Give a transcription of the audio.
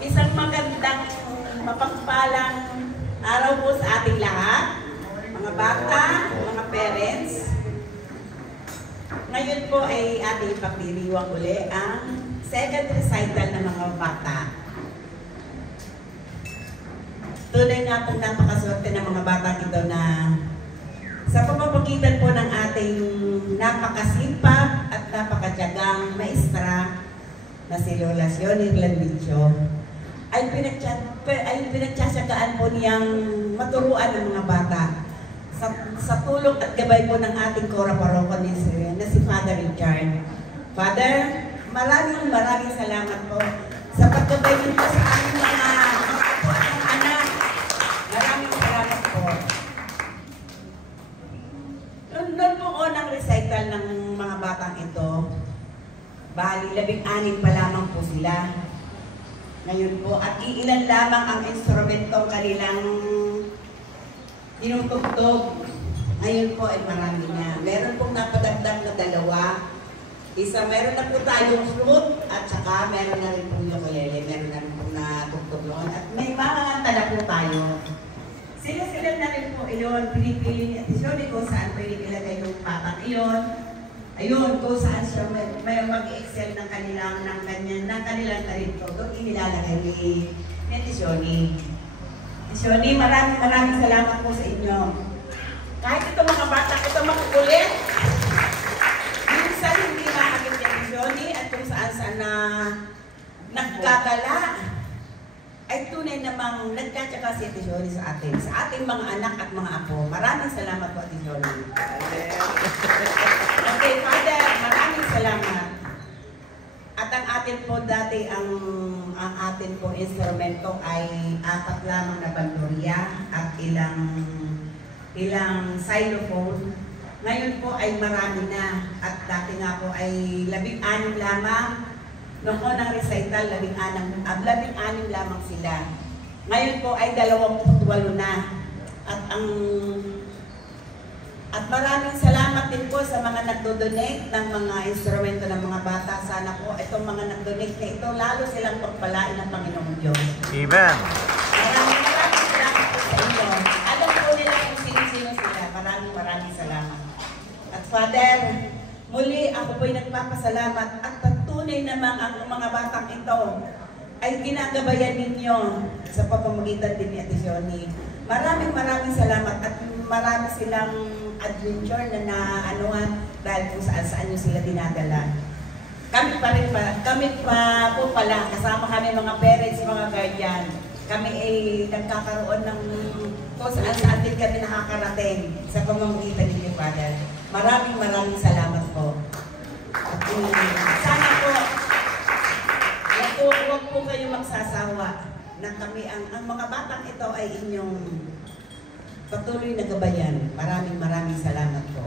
Isang magandang mapagpalang araw po sa ating lahat, mga bata, mga parents. Ngayon po ay ating pagdiriwang uli ang second recital ng mga bata. Tunay nga pong napakaswerte ng mga bata ito na sa pamamagitan po ng ating napakasipag at napakatyagang maestra na si Lola Sionnie Glanvicio ay pinagtsatsagaan po niyang maturuan ng mga bata sa tulong at gabay po ng ating Cora Paroko na si Father Richard. Father, maraming salamat po sa paggabay nito sa aming mga anak. Maraming salamat po. Noon po unang recital ng mga batang ito, bali 16 pa lamang po sila. Ngayon po, at iilan lamang ang instrumentong kanilang tinutugtog. Ngayon po ay marami na. Meron pong napadagdag na 2. Isa, meron na po tayong flute at saka meron na rin pong ukulele. Meron na rin pong natugtog noon. At may mga kanta na po tayo. Sila na rin po iyon. Pinipili ni Ate Sionnie kung saan pwede ilagay yung patang iyon. Ayun, kung saan siya may mag-excel ng kanilang talento, doon inilalagay ni Ate Sionnie. Ate Sionnie, maraming salamat po sa inyo. Kahit ito mga bata, ito makukulit, minsan hindi makakit ni Ate Sionnie at kung saan na nagkagala, ay tunay namang nagkatsaga si Ate Sionnie sa ating mga anak at mga apo. Maraming salamat po, Ate Sionnie. Okay, Father, maraming salamat. At ang atin po dati, ang atin po instrumento ay 4 lamang na bandurya at ilang xylophone. Ngayon po ay marami na. At dati nga po ay 16 lamang. Noong unang recital, 16 lamang sila. Ngayon po ay 28 na. At maraming salamat din po sa mga nagdo-donate ng mga instrumento ng mga bata. Sana po itong mga nag-donate na ito, lalo silang pagpalain ng Panginoong Diyos. Amen. Maraming salamat po sa inyo. Alam po nila kung sino-sino sila. Maraming salamat. At Father, muli ako po'y nagpapasalamat at tunay namang ang mga batang ito ay ginagabayan ninyo sa pamamagitan din ni Ate Sionnie. Maraming salamat at marami silang adventure na naanuhan dahil kung saan nyo sila dinadala. Kami pa po pala, kasama kami mga parents, mga guardian. Kami ay nagkakaroon ng kung saan din kami nakakarating sa pamamagitan ninyo, Father. Maraming salamat po. At sana po, huwag po kayo magsasawa na kami, ang mga batang ito ay inyong patuloy na gabayan. Maraming salamat po.